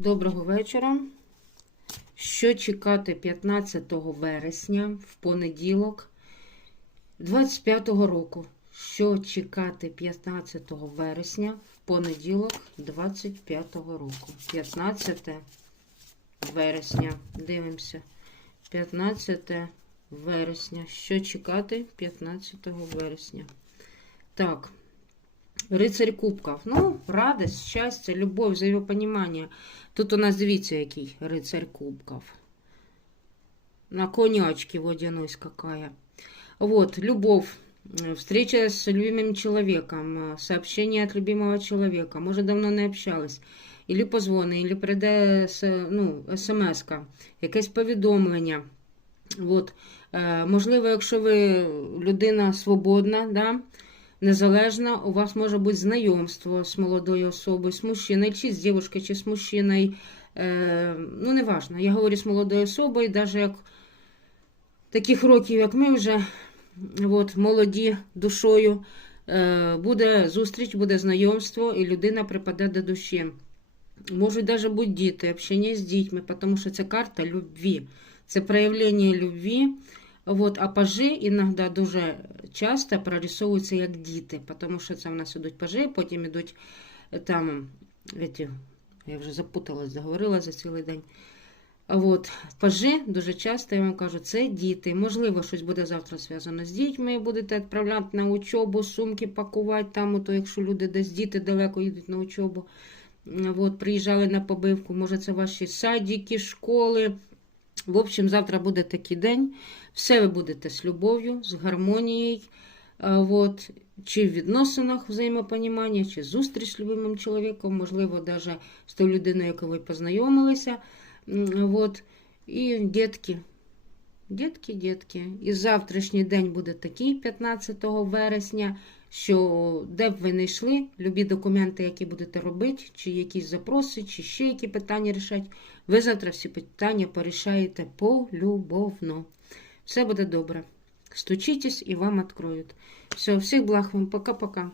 Доброго вечора. Що чекати 15 вересня в понеділок 25-го року? Що чекати 15 вересня в понеділок 25-го року? 15 вересня. Дивимося. 15 вересня. Що чекати 15 вересня? Так. Рицарь Кубків. Ну, радость, щастя, любов, взаємопонімання. Тут у нас дивіться, який рицарь Кубков. На конячке водяной скакая. Вот, любовь. э, Встреча с любимым человеком, э, сообщение от любимого человека. Может, давно не общались. Или позвони, или прийде с- ну, смс-ка, якесь повідомлення. От. Е, можливо, якщо ви людина свободна, да, незалежна, у вас може бути знайомство з молодою особою, з мужчиною, чи з дівчиною, чи з мужчиною. Е, ну, не важно. Я говорю з молодою особою, навіть як таких років, як ми вже, от, молоді душою, е, буде зустріч, буде знайомство, і людина припаде до душі. Можуть навіть бути діти, общення з дітьми, тому що це карта любві. Це проявлення любві. Вот, а пажи іноді дуже часто прорисовуються як діти, тому що це в нас ідуть пажи, потім ідуть е, там, эти, я вже запуталась, заговорила за цілий день. От пажи дуже часто, я вам кажу, це діти. Можливо, щось буде завтра зв'язано з дітьми, будете відправляти на учобу, сумки пакувати там, то якщо люди десь діти далеко їдуть на учобу. От, приїжджали на побивку, може, це ваші садики, школи. В общем, завтра буде такий день. Все ви будете з любов'ю, з гармонією. От, чи в відносинах взаємопонімання, чи зустріч з любимим чоловіком, можливо, навіть з тою людиною, якою ви познайомилися. От. І дітки. Дітки, дітки. І завтрашній день буде такий 15 вересня, що де б ви не йшли, любі документи, які будете робити, чи якісь запроси, чи ще які питання рішать, ви завтра всі питання порішаєте полюбовно. Все буде добре. Стучитесь і вам відкроють. Все, всіх благ вам. Пока-пока.